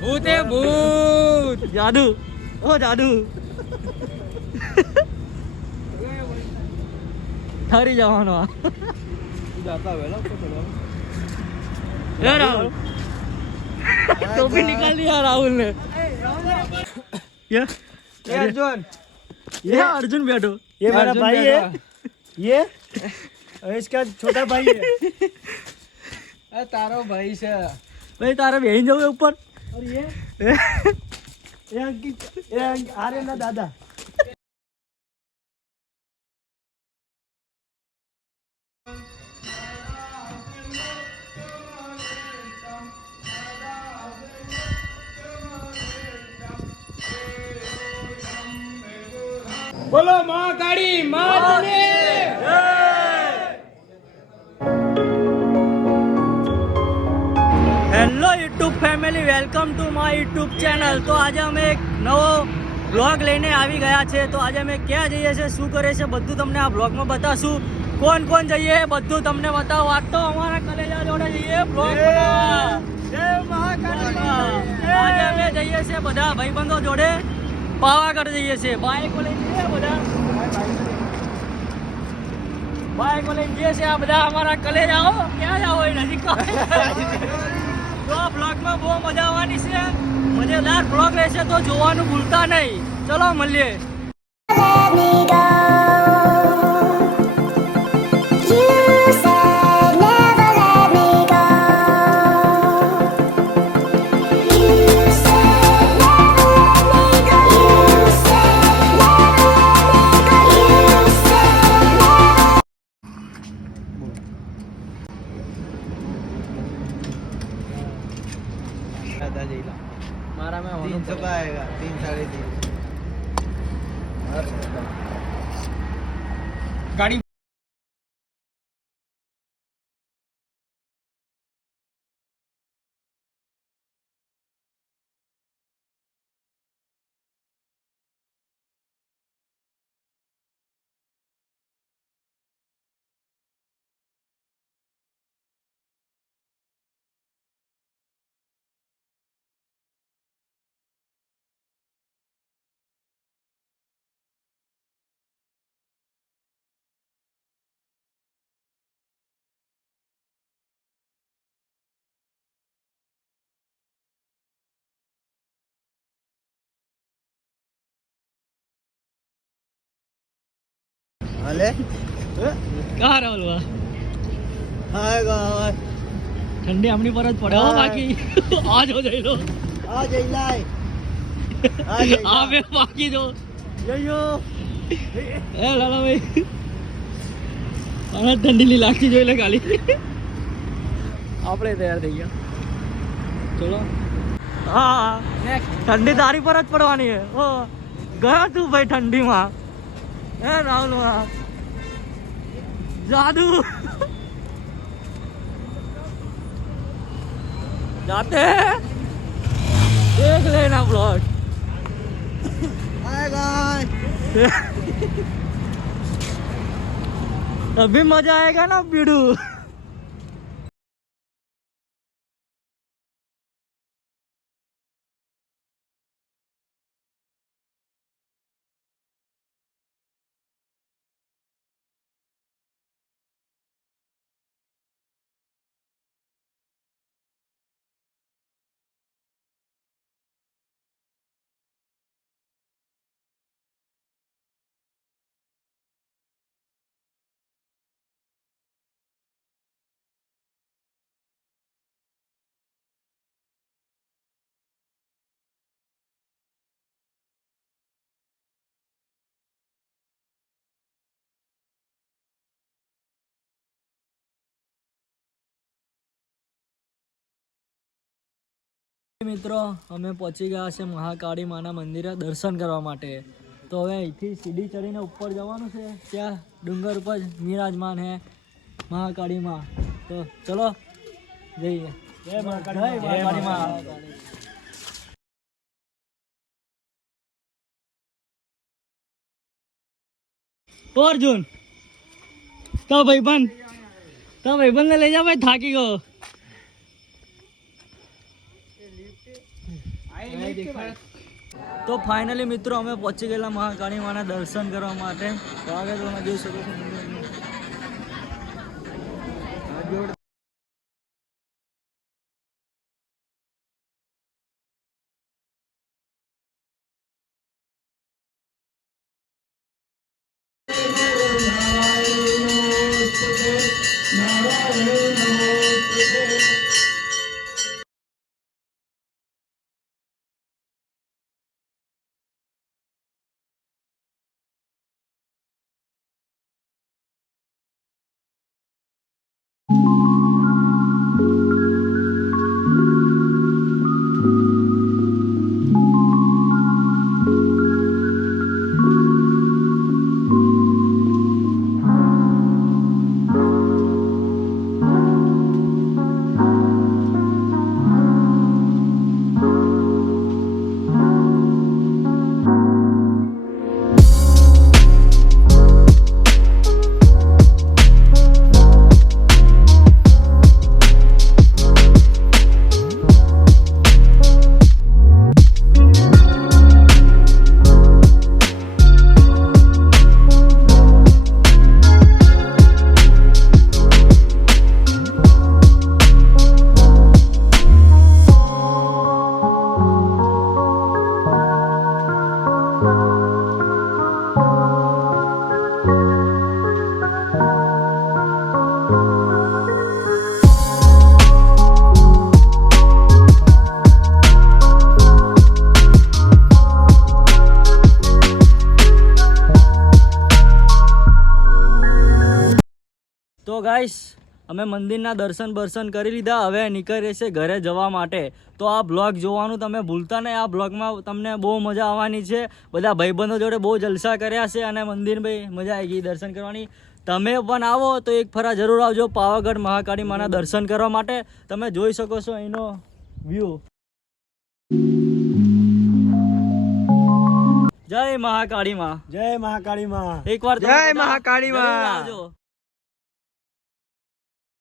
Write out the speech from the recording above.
ભૂત એ ભૂત જાદુ ઓ જાદુ ઠરી જવાનો राहुल टोपी निकाल लिया राहुल ने ये अर्जुन अर्जुन बैठो ये मेरा भाई है ये इसका छोटा भाई है तारो भाई से भाई तारा बहन जाओगे ऊपर और ये आ रहे ना दादा बोलो महाकाली मात ने hello YouTube family welcome to my YouTube channel. तो आज અમે એક નવો બ્લોગ લઈને આવી ગયા છે। તો આજે અમે ક્યાં જઈએ છે, શું કરે છે, બધું તમને આ બ્લોગમાં બતાવશું। કોણ કોણ જઈએ બધું તમને બતાવો। આજ તો અમારા કલેજા જોડે જઈએ બ્લોગ બનાવવા। जय महाकाली। આજે અમે જઈએ છે બધા ભાઈબંધો જોડે પાવાગઢ જઈએ છે। બાઈકો લઈને જઈએ બધા, બાઈકો લઈને જઈએ છે આ બધા અમારા કલેજાઓ। ક્યાં જાઓ એ નજીક તો આ બ્લોગમાં બહુ મજા આવવાની છે, મજેદાર બ્લોગ રહેશે તો જોવાનું ભૂલતા નહીં। ચલો મળીએ। मारा में 300 का आएगा 3 साढ़े 3 गाड़ी अले कहाँ राहुल हुआ आएगा ठंडी हमनी पर पड़े हो बाकी आज हो जाए लो आ जाइलाय आवे बाकी जो यो ए लाला भाई અને ઠંડી ની લાગતી જોઈ લે ખાલી આપણે તૈયાર થઈ ગયા। ચલો હા નેક્સ્ટ ઠંડી તારી પર જ પડવાની છે। ઓ ગયા તું ભાઈ ઠંડીમાં એ રાहुल जादू जाते हैं देख लेना ब्लॉग आएगा अभी मजा आएगा ना बीड़ू। મિત્રો અમે પહોંચી ગયા છે મહાકાળી માના મંદિરે દર્શન કરવા માટે। તો હવે અહીંથી સીડી ચડીને ઉપર જવાનું છે, ત્યાં ડુંગર ઉપર વિરાજમાન है महाकाली माँ। तो चलो જઈએ। जय महाकाली माँ। तो अर्जुन तो भाईबंद ने ले जा भाई, थाकी गयो તો ફાઇનલી મિત્રો અમે પહોંચી ગયેલા મહાકાળી માના દર્શન કરવા માટે. તો આગળ તમે જોઈ શકો છો મંદિરનું. તો ગાઈસ અમે મંદિરના દર્શન કરી લીધા. હવે નીકળીએ છે ઘરે જવા માટે. તો આ બ્લોગ જોવાનું તમે ભૂલતા નહીં. આ બ્લોગમાં તમને બહુ મજા આવવાની છે. બધા ભાઈબંધો જોડે બહુ જલસા કર્યા છે અને મંદિર ભાઈ મજા આવી ગઈ દર્શન કરવાની. તમે પણ આવો તો એક ફરા જરૂર આવજો પાવાગઢ મહાકાળી માના દર્શન કરવા માટે. તમે જોઈ શકો છો અહીંનો વ્યૂ. જય મહાકાળી માં. જય મહાકાળી માં. એકવાર જય મહાકાળી માં. જરૂર આવજો.